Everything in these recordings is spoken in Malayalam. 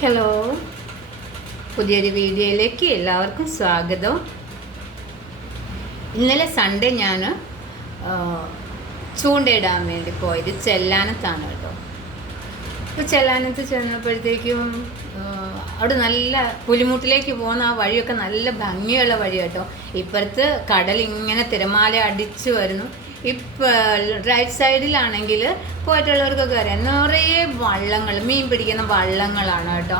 ഹലോ, പുതിയൊരു വീഡിയോയിലേക്ക് എല്ലാവർക്കും സ്വാഗതം. ഇന്നലെ സൺഡേ ഞാൻ ചൂണ്ടയിടാൻ വേണ്ടി പോയത് ചെല്ലാനത്താണ് കേട്ടോ. ഇപ്പോൾ ചെല്ലാനത്ത് ചെന്നപ്പോഴത്തേക്കും അവിടെ നല്ല പുലിമുട്ടിലേക്ക് പോകുന്ന ആ വഴിയൊക്കെ നല്ല ഭംഗിയുള്ള വഴി കേട്ടോ. ഇപ്പുറത്ത് കടൽ ഇങ്ങനെ തിരമാല അടിച്ചു വരുന്നു. ഇപ്പോൾ റൈറ്റ് സൈഡിലാണെങ്കിൽ പോയിട്ടുള്ളവർക്കൊക്കെ അറിയാം, നിറയെ വള്ളങ്ങൾ, മീൻ പിടിക്കുന്ന വള്ളങ്ങളാണ് കേട്ടോ.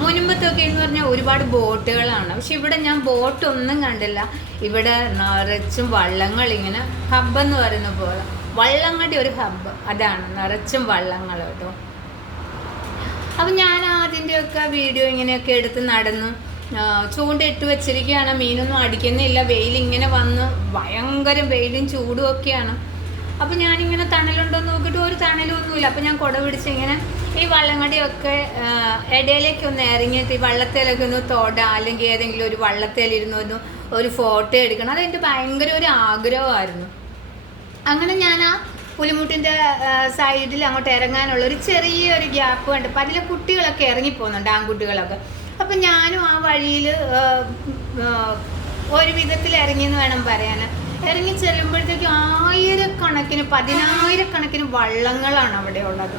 മുൻപത്തൊക്കെ എന്ന് പറഞ്ഞാൽ ഒരുപാട് ബോട്ടുകളാണ്. പക്ഷെ ഇവിടെ ഞാൻ ബോട്ടൊന്നും കണ്ടില്ല. ഇവിടെ നിറച്ചും വള്ളങ്ങൾ, ഇങ്ങനെ ഹബ്ബ് എന്ന് പറയുന്ന പോലെ വള്ളങ്ങളുടെ ഒരു ഹബ്ബ്, അതാണ് നിറച്ചും വള്ളങ്ങൾ കേട്ടോ. അപ്പം ഞാൻ അതിൻ്റെയൊക്കെ വീഡിയോ ഇങ്ങനെയൊക്കെ എടുത്ത് നടന്നു. ചൂണ്ടയിട്ട് വെച്ചിരിക്കുകയാണ്, മീനൊന്നും അടിക്കുന്നില്ല. വെയിലിങ്ങനെ വന്ന് ഭയങ്കര വെയിലും ചൂടും ഒക്കെയാണ്. അപ്പം ഞാനിങ്ങനെ തണലുണ്ടോയെന്ന് നോക്കിയിട്ട് ഒരു തണലൊന്നുമില്ല. അപ്പം ഞാൻ കുട പിടിച്ച് ഇങ്ങനെ ഈ വള്ളങ്ങളുടെയൊക്കെ ഇടയിലേക്ക് ഒന്ന് ഇറങ്ങിയിട്ട് ഈ വള്ളത്തേലൊക്കെ ഒന്ന് തൊട, അല്ലെങ്കിൽ ഏതെങ്കിലും ഒരു വള്ളത്തേലിരുന്ന് ഒന്ന് ഒരു ഫോട്ടോ എടുക്കണം. അതെൻ്റെ ഭയങ്കര ഒരു ആഗ്രഹമായിരുന്നു. അങ്ങനെ ഞാൻ ആ പുലിമുട്ടിൻ്റെ സൈഡിൽ അങ്ങോട്ട് ഇറങ്ങാനുള്ള ഒരു ചെറിയൊരു ഗ്യാപ്പ് കണ്ട്. അപ്പം അതിലെ കുട്ടികളൊക്കെ ഇറങ്ങിപ്പോകുന്നുണ്ട്, ആൺകുട്ടികളൊക്കെ. അപ്പം ഞാനും ആ വഴിയിൽ ഒരു വിധത്തിൽ ഇറങ്ങിയെന്ന് വേണം പറയാൻ. ഇറങ്ങി ചെല്ലുമ്പോഴത്തേക്കും ആയിരക്കണക്കിന്, പതിനായിരക്കണക്കിന് വള്ളങ്ങളാണ് അവിടെ ഉള്ളത്.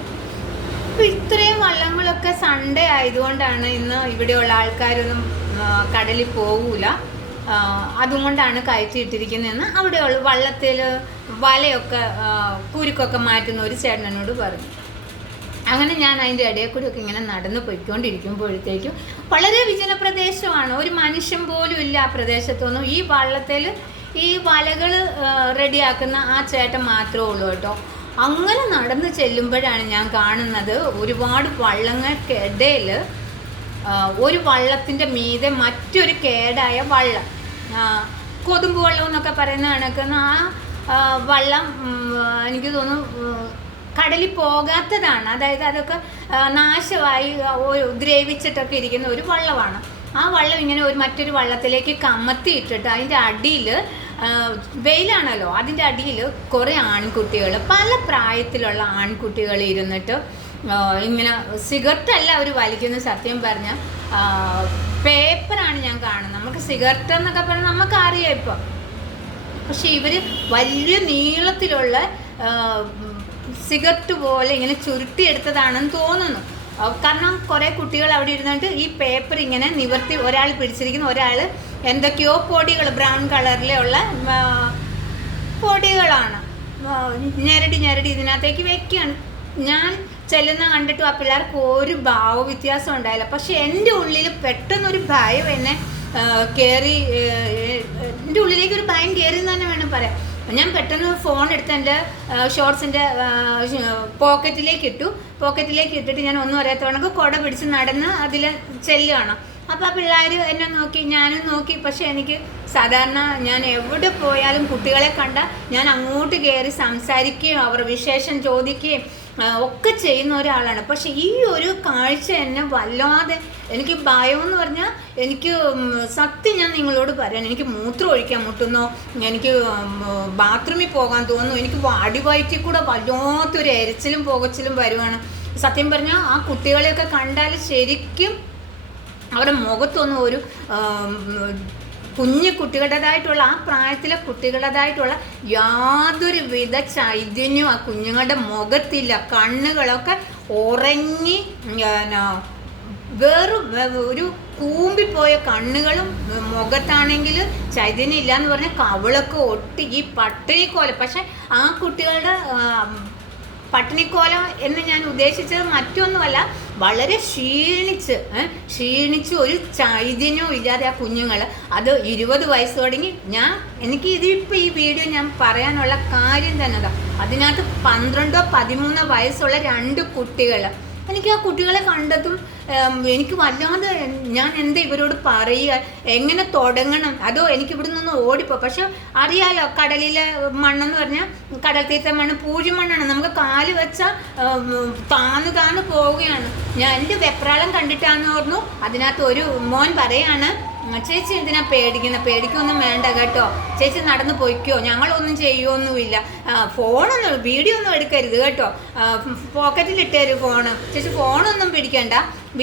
അപ്പം ഇത്രയും വള്ളങ്ങളൊക്കെ സൺഡേ ആയതുകൊണ്ടാണ് ഇന്ന് ഇവിടെയുള്ള ആൾക്കാരൊന്നും കടലിൽ പോകൂല, അതുകൊണ്ടാണ് കയറ്റിയിട്ടിരിക്കുന്നതെന്ന് അവിടെയുള്ള വള്ളത്തിൽ വലയൊക്കെ കുരുക്കൊക്കെ മാറ്റുന്ന ഒരു ചേട്ടനോട് പറഞ്ഞു. അങ്ങനെ ഞാൻ അതിൻ്റെ ഇടയിൽ കൂടിയൊക്കെ ഇങ്ങനെ നടന്നു പോയിക്കൊണ്ടിരിക്കുമ്പോഴത്തേക്കും വളരെ വിജന പ്രദേശമാണ്, ഒരു മനുഷ്യൻ പോലും ഇല്ല ആ പ്രദേശത്തൊന്നും. ഈ വള്ളത്തിൽ ഈ വലകൾ റെഡിയാക്കുന്ന ആ ചേട്ടൻ മാത്രമേ ഉള്ളൂ കേട്ടോ. അങ്ങനെ നടന്ന് ചെല്ലുമ്പോഴാണ് ഞാൻ കാണുന്നത് ഒരുപാട് വള്ളങ്ങൾക്കിടയിൽ ഒരു വള്ളത്തിൻ്റെ മീതെ മറ്റൊരു കേടായ വള്ളം, കൊതുമ്പ് വള്ളം എന്നൊക്കെ പറയുന്ന കണക്കുന്ന ആ വള്ളം എനിക്ക് തോന്നുന്നു കടലിൽ പോകാത്തതാണ്. അതായത് അതൊക്കെ നാശമായി ദ്രവിച്ചിട്ടൊക്കെ ഇരിക്കുന്ന ഒരു വള്ളമാണ്. ആ വള്ളം ഇങ്ങനെ മറ്റൊരു വള്ളത്തിലേക്ക് കമത്തിയിട്ടിട്ട് അതിൻ്റെ അടിയിൽ, വെയിലാണല്ലോ, അതിൻ്റെ അടിയിൽ കുറേ ആൺകുട്ടികൾ, പല പ്രായത്തിലുള്ള ആൺകുട്ടികൾ ഇരുന്നിട്ട് ഇങ്ങനെ സിഗരറ്റല്ല അവർ വലിക്കുന്നത്, സത്യം പറഞ്ഞാൽ പേപ്പറാണ് ഞാൻ കാണുന്നത്. നമുക്ക് സിഗരറ്റ് എന്നൊക്കെ പറഞ്ഞാൽ നമുക്കറിയാം ഇപ്പം. പക്ഷെ ഇവർ വലിയ നീളത്തിലുള്ള സിഗരറ്റ് പോലെ ഇങ്ങനെ ചുരുട്ടിയെടുത്തതാണെന്ന് തോന്നുന്നു. കാരണം കുറേ കുട്ടികൾ അവിടെ ഇരുന്നിട്ട് ഈ പേപ്പർ ഇങ്ങനെ നിവർത്തി, ഒരാൾ പിടിച്ചിരിക്കുന്നു, ഒരാൾ എന്തൊക്കെയോ പൊടികൾ, ബ്രൗൺ കളറിലുള്ള പൊടികളാണ് ഞെരടി ഇതിനകത്തേക്ക് വെക്കുകയാണ്. ഞാൻ ചെല്ലുന്ന കണ്ടിട്ടും ആ പിള്ളേർക്ക് ഒരു ഭാവവ്യത്യാസം ഉണ്ടായില്ല. പക്ഷെ എൻ്റെ ഉള്ളിൽ പെട്ടെന്നൊരു ഭയം എന്നെ കയറി, എൻ്റെ ഉള്ളിലേക്ക് ഒരു ഭയം കയറി എന്ന് തന്നെ വേണം പറയാം. ഞാൻ പെട്ടെന്ന് ഫോൺ എടുത്ത് എൻ്റെ ഷോർട്സിൻ്റെ പോക്കറ്റിലേക്ക് ഇട്ടിട്ട് ഞാൻ ഒന്നും അറിയാത്തവണക്ക് കുട പിടിച്ച് നടന്ന് അതിൽ ചെല്ലുകയാണ്. അപ്പോൾ ആ പിള്ളേർ എന്നെ നോക്കി, ഞാനും നോക്കി. പക്ഷെ എനിക്ക് സാധാരണ ഞാൻ എവിടെ പോയാലും കുട്ടികളെ കണ്ടാൽ ഞാൻ അങ്ങോട്ട് കയറി സംസാരിക്കുകയും അവരുടെ വിശേഷം ചോദിക്കുകയും ഒക്കെ ചെയ്യുന്ന ഒരാളാണ്. പക്ഷെ ഈ ഒരു കാഴ്ച എന്നെ വല്ലാതെ, എനിക്ക് ഭയം എന്ന് പറഞ്ഞാൽ, എനിക്ക് സത്യം ഞാൻ നിങ്ങളോട് പറയാൻ, എനിക്ക് മൂത്രം ഒഴിക്കാൻ മുട്ടുന്നോ, എനിക്ക് ബാത്റൂമിൽ പോകാൻ തോന്നുന്നു, എനിക്ക് അടിവയറ്റിൽ കൂടെ വല്ലാത്തൊരു എരിച്ചിലും പുകച്ചിലും വരുവാണ്. സത്യം പറഞ്ഞാൽ ആ കുട്ടികളെയൊക്കെ കണ്ടാൽ ശരിക്കും അവരുടെ മുഖത്തൊന്നും ഒരു കുഞ്ഞു കുട്ടികളുടേതായിട്ടുള്ള, ആ പ്രായത്തിലെ കുട്ടികളുടേതായിട്ടുള്ള യാതൊരു വിധ ചൈതന്യവും ആ കുഞ്ഞുങ്ങളുടെ മുഖത്തില്ല. കണ്ണുകളൊക്കെ ഉറങ്ങി, വെറും ഒരു കൂമ്പിപ്പോയ കണ്ണുകളും, മുഖത്താണെങ്കിൽ ചൈതന്യം ഇല്ല എന്ന് പറഞ്ഞാൽ കവിളൊക്കെ ഒട്ടി ഈ പട്ടിണിക്കോലം. പക്ഷെ ആ കുട്ടികളുടെ പട്ടിണിക്കോലം എന്ന് ഞാൻ ഉദ്ദേശിച്ചത് മറ്റൊന്നുമല്ല, വളരെ ക്ഷീണിച്ച് ഒരു ചൈതന്യവും ഇല്ലാതെ ആ കുഞ്ഞുങ്ങൾ. അത് 20 വയസ്സ് തുടങ്ങി, എനിക്ക് ഇതിപ്പോൾ ഈ വീഡിയോ ഞാൻ പറയാനുള്ള കാര്യം തന്നെ അതിനകത്ത് 12-13 വയസ്സുള്ള 2 കുട്ടികൾ. എനിക്ക് ആ കുട്ടികളെ കണ്ടതും എനിക്ക് വല്ലാതെ, ഞാൻ എന്താ ഇവരോട് പറയുക, എങ്ങനെ തുടങ്ങണം, അതോ എനിക്ക് ഇവിടെ നിന്ന് ഓടിപ്പോ. പക്ഷെ അറിയാലോ, കടലിലെ മണ്ണെന്ന് പറഞ്ഞാൽ കടൽ തീർത്ത മണ്ണ് പൂഴിമണ്ണാണ്, നമുക്ക് കാല് വെച്ചാൽ താന്ന് പോവുകയാണ്. ഞാൻ എൻ്റെ വെപ്രാളം കണ്ടിട്ടാന്ന് പറഞ്ഞു. അതിനകത്ത് ഒരു മോൻ പറയാണ്, ചേച്ചി എന്തിനാ പേടിക്കുന്നത്? പേടിക്കൊന്നും വേണ്ട കേട്ടോ, ചേച്ചി നടന്നു പോയിക്കോ, ഞങ്ങളൊന്നും ചെയ്യുമൊന്നുമില്ല. വീഡിയോ ഒന്നും എടുക്കരുത് കേട്ടോ, പോക്കറ്റിലിട്ടൊരു ഫോണ്. ചേച്ചി ഫോണൊന്നും പിടിക്കണ്ട,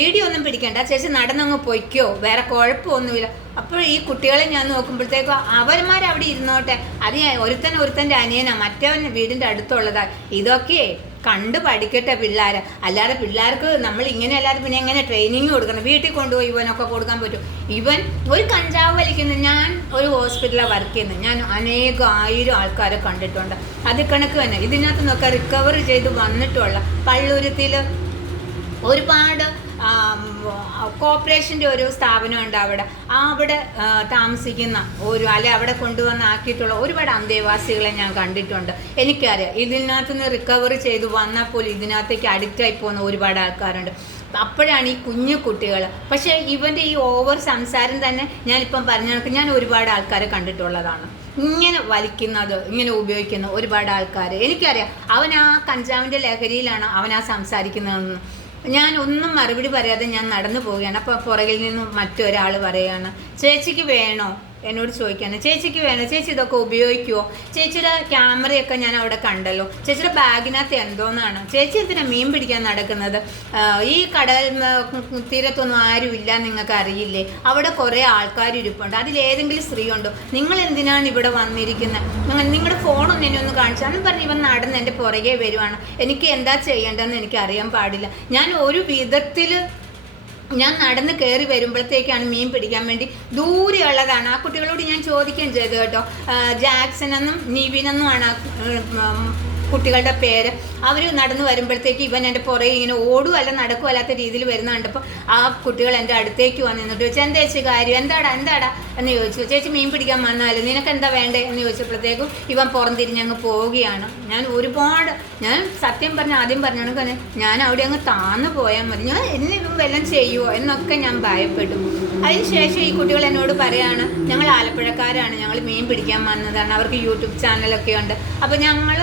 വീഡിയോ ഒന്നും പിടിക്കണ്ട, ചേച്ചി നടന്നങ്ങ് പൊയ്ക്കോ, വേറെ കുഴപ്പമൊന്നുമില്ല. അപ്പോൾ ഈ കുട്ടികളെ ഞാൻ നോക്കുമ്പോഴത്തേക്കും അവന്മാരവിടെ ഇരുന്നോട്ടെ, അത് ഒരുത്തൻ്റെ അനിയനാ, മറ്റവൻ വീടിൻ്റെ അടുത്തുള്ളതാ. ഇതൊക്കെ കണ്ടു പഠിക്കട്ടെ പിള്ളേർ. അല്ലാതെ പിള്ളേർക്ക് നമ്മൾ ഇങ്ങനെ അല്ലാതെ പിന്നെ എങ്ങനെ ട്രെയിനിങ് കൊടുക്കണം? വീട്ടിൽ കൊണ്ടുപോയി ഇവനൊക്കെ കൊടുക്കാൻ പറ്റും? ഇവൻ ഒരു കഞ്ചാവ് വലിക്കുന്നു. ഞാൻ ഒരു ഹോസ്പിറ്റലിൽ വർക്ക് ചെയ്യുന്നത്, ഞാൻ ആയിരം ആൾക്കാരെ കണ്ടിട്ടുണ്ട്. അത് കണക്ക് തന്നെ ഇതിനകത്ത് നോക്കാൻ റിക്കവർ ചെയ്ത് വന്നിട്ടുള്ള പള്ളൂരത്തിൽ ഒരുപാട് കോർപ്പറേഷൻ്റെ ഒരു സ്ഥാപനമുണ്ട് അവിടെ താമസിക്കുന്ന അവിടെ കൊണ്ടുവന്നാക്കിയിട്ടുള്ള ഒരുപാട് അന്തേവാസികളെ ഞാൻ കണ്ടിട്ടുണ്ട്. എനിക്കറിയാം ഇതിനകത്തുനിന്ന് റിക്കവർ ചെയ്ത് വന്നാൽ പോലും ഇതിനകത്തേക്ക് അഡിക്റ്റായി പോകുന്ന ഒരുപാട് ആൾക്കാരുണ്ട്. അപ്പോഴാണ് ഈ കുഞ്ഞു കുട്ടികൾ. പക്ഷേ ഇവൻ്റെ ഈ ഓവർ സംസാരം തന്നെ ഞാനിപ്പം പറഞ്ഞ കണക്ക് ഞാൻ ഒരുപാട് ആൾക്കാരെ കണ്ടിട്ടുള്ളതാണ്. ഇങ്ങനെ വലിക്കുന്നത്, ഇങ്ങനെ ഉപയോഗിക്കുന്ന ഒരുപാട് ആൾക്കാർ. എനിക്കറിയാം അവൻ ആ കഞ്ചാവിൻ്റെ ലഹരിയിലാണ് അവൻ ആ സംസാരിക്കുന്നതെന്ന്. ഞാൻ ഒന്നും മറുപടി പറയാതെ ഞാൻ നടന്നു പോവുകയാണ്. അപ്പോൾ പുറകിൽ നിന്നും മറ്റൊരാൾ പറയുകയാണ്, ചേച്ചിക്ക് വേണോ? എന്നോട് ചോദിക്കുകയാണ്, ചേച്ചിക്ക് വേണോ? ചേച്ചി ഇതൊക്കെ ഉപയോഗിക്കുമോ? ചേച്ചിയുടെ ക്യാമറയൊക്കെ ഞാൻ അവിടെ കണ്ടല്ലോ, ചേച്ചിയുടെ ബാഗിനകത്ത് എന്തോന്നാണ്? ചേച്ചി എന്തിനാ മീൻ പിടിക്കാൻ നടക്കുന്നത്? ഈ കടൽ തീരത്തൊന്നും ആരുമില്ല, നിങ്ങൾക്ക് അറിയില്ലേ? അവിടെ കുറേ ആൾക്കാർ ഇരിപ്പുണ്ട്, അതിലേതെങ്കിലും സ്ത്രീ ഉണ്ടോ? നിങ്ങൾ എന്തിനാണ് ഇവിടെ വന്നിരിക്കുന്നത്? നിങ്ങളുടെ ഫോണൊന്നും എന്നെ ഒന്ന് കാണിച്ചു. അന്ന് പറഞ്ഞ് ഇവൻ നടന്ന് എൻ്റെ പുറകെ വരുവാണ്. എനിക്ക് എന്താ ചെയ്യേണ്ടതെന്ന് എനിക്ക് അറിയാൻ പാടില്ല. ഞാൻ ഒരു വിധത്തിൽ ഞാൻ നടന്ന് കയറി വരുമ്പോഴത്തേക്കാണ് മീൻ പിടിക്കാൻ വേണ്ടി ദൂരെയുള്ളതാണ്. ആ കുട്ടികളോട് ഞാൻ ചോദിക്കുകയും ചെയ്തു കേട്ടോ. ജാക്സൺ എന്നും നിവിനെന്നുമാണ് കുട്ടികളുടെ പേര്. അവർ നടന്നു വരുമ്പോഴത്തേക്ക് ഇവൻ എൻ്റെ പുറകെ ഇങ്ങനെ ഓടുമല്ല നടക്കുമല്ലാത്ത രീതിയിൽ വരുന്ന കണ്ടപ്പോൾ ആ കുട്ടികൾ എൻ്റെ അടുത്തേക്ക് വന്ന് നിന്നിട്ട് ചോദിച്ചു, എന്താ ചേച്ചി കാര്യം, എന്താടാ എന്ന് ചോദിച്ചു. ചേച്ചി മീൻ പിടിക്കാൻ വന്നാലും നിനക്ക് എന്താ വേണ്ടേ എന്ന് ചോദിച്ചപ്പോഴത്തേക്കും ഇവൻ പുറംതിരിഞ്ഞങ്ങ് പോവുകയാണ്. ഞാൻ സത്യം പറഞ്ഞ ആദ്യം പറഞ്ഞാണ് ഞാൻ അവിടെ അങ്ങ് താന്നു പോയാൽ മതി, ഞാൻ എന്നെ ഇവൻ വല്ലതും ചെയ്യുമോ എന്നൊക്കെ ഞാൻ ഭയപ്പെട്ടു. അതിനുശേഷം ഈ കുട്ടികൾ എന്നോട് പറയാണ്, ഞങ്ങൾ ആലപ്പുഴക്കാരാണ്, ഞങ്ങൾ മീൻ പിടിക്കാൻ വന്നതാണ്, അവർക്ക് യൂട്യൂബ് ചാനലൊക്കെ ഉണ്ട്. അപ്പോൾ ഞങ്ങൾ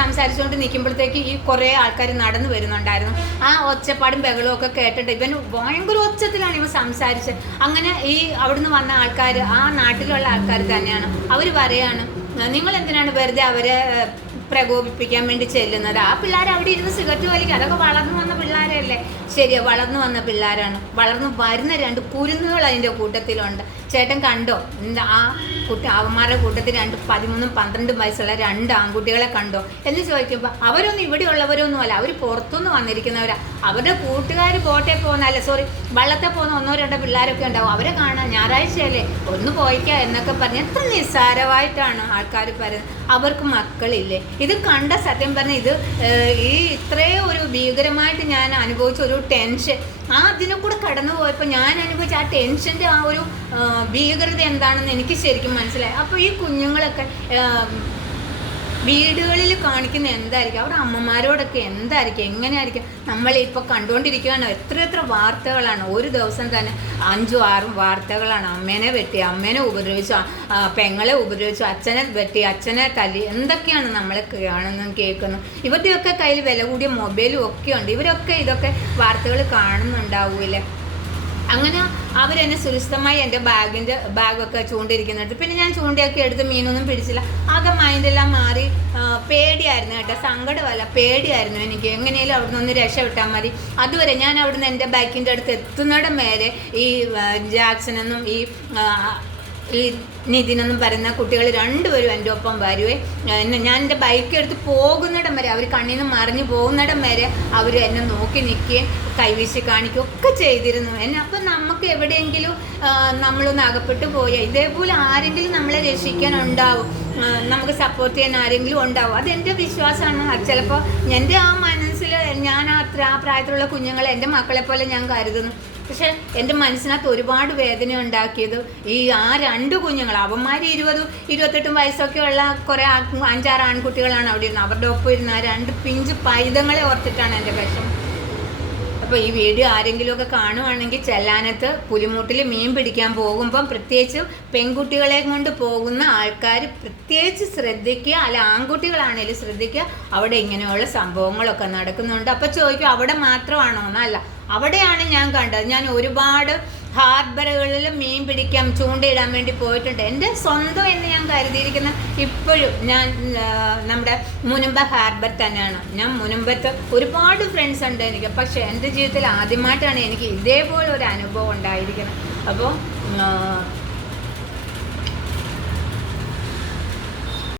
സംസാരിച്ചുകൊണ്ട് നിൽക്കുമ്പോഴത്തേക്ക് ഈ കുറേ ആൾക്കാർ നടന്നു വരുന്നുണ്ടായിരുന്നു. ആ ഒച്ചപ്പാടും ബഹളവും ഒക്കെ കേട്ടിട്ട് ഇവൻ ഭയങ്കര ഒച്ചത്തിലാണ് ഇവൻ സംസാരിച്ചത്. അങ്ങനെ ഈ അവിടുന്ന് വന്ന ആൾക്കാർ ആ നാട്ടിലുള്ള ആൾക്കാർ തന്നെയാണ്. അവർ പറയാണ്, നിങ്ങൾ എന്തിനാണ് വെറുതെ അവരെ പ്രകോപിപ്പിക്കാൻ വേണ്ടി ചെല്ലുന്നത്? ആ പിള്ളേർ അവിടെ ഇരുന്ന് സിഗരറ്റ് വലിക്കുക, അതൊക്കെ വളർന്നു വന്ന പിള്ളേരല്ലേ? ശരിയാ, വളർന്നു വന്ന പിള്ളേരാണ്. വളർന്നു വരുന്ന 2 കുരുന്നുകൾ അതിൻ്റെ കൂട്ടത്തിലുണ്ട്. ചേട്ടൻ കണ്ടോ? ആ അവന്മാരുടെ കൂട്ടത്തിൽ 13, 12 വയസ്സുള്ള 2 ആൺകുട്ടികളെ കണ്ടോ എന്ന് ചോദിക്കുമ്പോൾ അവരൊന്നും ഇവിടെ ഉള്ളവരൊന്നും അല്ല, അവർ പുറത്തുനിന്ന് വന്നിരിക്കുന്നവരാ. അവരുടെ കൂട്ടുകാർ ബോട്ടെ വള്ളത്തെ പോകുന്ന 1-2 പിള്ളേരൊക്കെ ഉണ്ടാവും. അവരെ കാണാൻ ഞായറാഴ്ചയല്ലേ, ഒന്ന് പോയിക്കാം എന്നൊക്കെ പറഞ്ഞ് എത്ര നിസ്സാരമായിട്ടാണ് ആൾക്കാർ പറയുന്നത്. അവർക്ക് മക്കളില്ലേ? ഇത് കണ്ട സത്യം പറഞ്ഞ ഇത്രയും ഒരു ഭീകരമായിട്ട് ഞാൻ അനുഭവിച്ച ഒരു ടെൻഷൻ, അതിനെ കൂടെ കടന്നു പോയപ്പോൾ ഞാൻ അനുഭവിച്ച ആ ടെൻഷൻ്റെ ആ ഒരു ഭീകരത എന്താണെന്ന് എനിക്ക് ശരിക്കും മനസ്സിലായി. അപ്പോൾ ഈ കുഞ്ഞുങ്ങളൊക്കെ വീടുകളിൽ കാണിക്കുന്ന എന്തായിരിക്കും, അവരുടെ അമ്മമാരോടൊക്കെ എന്തായിരിക്കും, എങ്ങനെയായിരിക്കും? നമ്മളിപ്പോൾ കണ്ടുകൊണ്ടിരിക്കുകയാണ് എത്ര വാർത്തകളാണ്. ഒരു ദിവസം തന്നെ 5-6 വാർത്തകളാണ്. അമ്മേനെ വെട്ടി, അമ്മേനെ ഉപദ്രവിച്ചു, പെങ്ങളെ ഉപദ്രവിച്ചു, അച്ഛനെ വെട്ടി, അച്ഛനെ തല്ലി, എന്തൊക്കെയാണ് നമ്മൾ കാണുന്നതും കേൾക്കുന്നു. ഇവരുടെയൊക്കെ കയ്യിൽ വില കൂടിയ മൊബൈലും ഒക്കെ ഉണ്ട്. ഇവരൊക്കെ ഇതൊക്കെ വാർത്തകൾ കാണുന്നുണ്ടാവില്ലേ? അങ്ങനെ അവരെന്നെ സുരക്ഷിതമായി എൻ്റെ ബാഗൊക്കെ ചൂണ്ടിരിക്കുന്നുണ്ട്. പിന്നെ ഞാൻ ചൂണ്ടയൊക്കെ എടുത്ത് മീനൊന്നും പിടിച്ചില്ല. ആകെ മൈൻഡെല്ലാം മാറി. പേടിയായിരുന്നു കേട്ടോ, സങ്കടമല്ല, പേടിയായിരുന്നു എനിക്ക്. എങ്ങനെയും അവിടുന്ന് ഒന്ന് രക്ഷപ്പെട്ടാൽ മതി. അതുവരെ ഞാൻ അവിടുന്ന് എൻ്റെ ബൈക്കിൻ്റെ അടുത്ത് എത്തുന്നിടം വരെ ഈ ജാക്സനെന്നും ഈ നിതിനെന്നും പറയുന്ന കുട്ടികൾ 2 പേരും എൻ്റെ ഒപ്പം വരുവേ. ഞാൻ എൻ്റെ ബൈക്ക് എടുത്ത് പോകുന്നിടം വരെ, അവർ കണ്ണിൽ നിന്ന് മറിഞ്ഞു പോകുന്നിടം വരെ അവർ എന്നെ നോക്കി നിൽക്കുകയും കൈവീശി കാണിക്കുകയും ഒക്കെ ചെയ്തിരുന്നു എന്നെ. അപ്പം നമുക്ക് എവിടെയെങ്കിലും നമ്മളൊന്ന് അകപ്പെട്ടു പോയാൽ ഇതേപോലെ ആരെങ്കിലും നമ്മളെ രക്ഷിക്കാനുണ്ടാവും, നമുക്ക് സപ്പോർട്ട് ചെയ്യാൻ ആരെങ്കിലും ഉണ്ടാവും. അതെൻ്റെ വിശ്വാസമാണ്. അത് ചിലപ്പോൾ എൻ്റെ ആ മനസ്സിൽ ഞാൻ ആ പ്രായത്തിലുള്ള കുഞ്ഞുങ്ങളെ എൻ്റെ മക്കളെ പോലെ ഞാൻ കരുതുന്നു. പക്ഷെ എൻ്റെ മനസ്സിനകത്ത് ഒരുപാട് വേദന ഉണ്ടാക്കിയത് ആ 2 കുഞ്ഞുങ്ങൾ. അവന്മാർ 20-28 വയസ്സൊക്കെ ഉള്ള കുറേ 5-6 ആൺകുട്ടികളാണ് അവിടെ ഇരുന്നത്. അവരുടെ ഒപ്പം ഇരുന്ന 2 പിഞ്ച് പൈതങ്ങളെ ഓർത്തിട്ടാണ് എൻ്റെ വിഷമം. അപ്പോൾ ഈ വീഡിയോ ആരെങ്കിലുമൊക്കെ കാണുവാണെങ്കിൽ ചെല്ലാനത്ത് പുലിമുട്ടിൽ മീൻ പിടിക്കാൻ പോകുമ്പം പ്രത്യേകിച്ച് പെൺകുട്ടികളെ കൊണ്ട് പോകുന്ന ആൾക്കാർ പ്രത്യേകിച്ച് ശ്രദ്ധിക്കുക. അല്ല, ആൺകുട്ടികളാണേലും ശ്രദ്ധിക്കുക. അവിടെ ഇങ്ങനെയുള്ള സംഭവങ്ങളൊക്കെ നടക്കുന്നുണ്ട്. അപ്പോൾ ചോദിക്കും അവിടെ മാത്രമാണോ എന്നല്ല, അവിടെയാണ് ഞാൻ കണ്ടത്. ഞാൻ ഒരുപാട് ഹാർബറുകളിൽ മീൻ പിടിക്കാൻ ചൂണ്ടയിടാൻ വേണ്ടി പോയിട്ടുണ്ട്. എൻ്റെ സ്വന്തം എന്ന് ഞാൻ കരുതിയിരിക്കുന്ന ഇപ്പോഴും ഞാൻ നമ്മുടെ മുനമ്പ ഹാർബർ തന്നെയാണ്. ഞാൻ മുനമ്പത്ത് ഒരുപാട് ഫ്രണ്ട്സ് ഉണ്ട് എനിക്ക്, പക്ഷേ എൻ്റെ ജീവിതത്തിൽ ആദ്യമായിട്ടാണ് എനിക്ക് ഇതേപോലെ ഒരു അനുഭവം ഉണ്ടായിരിക്കുന്നത്. അപ്പോൾ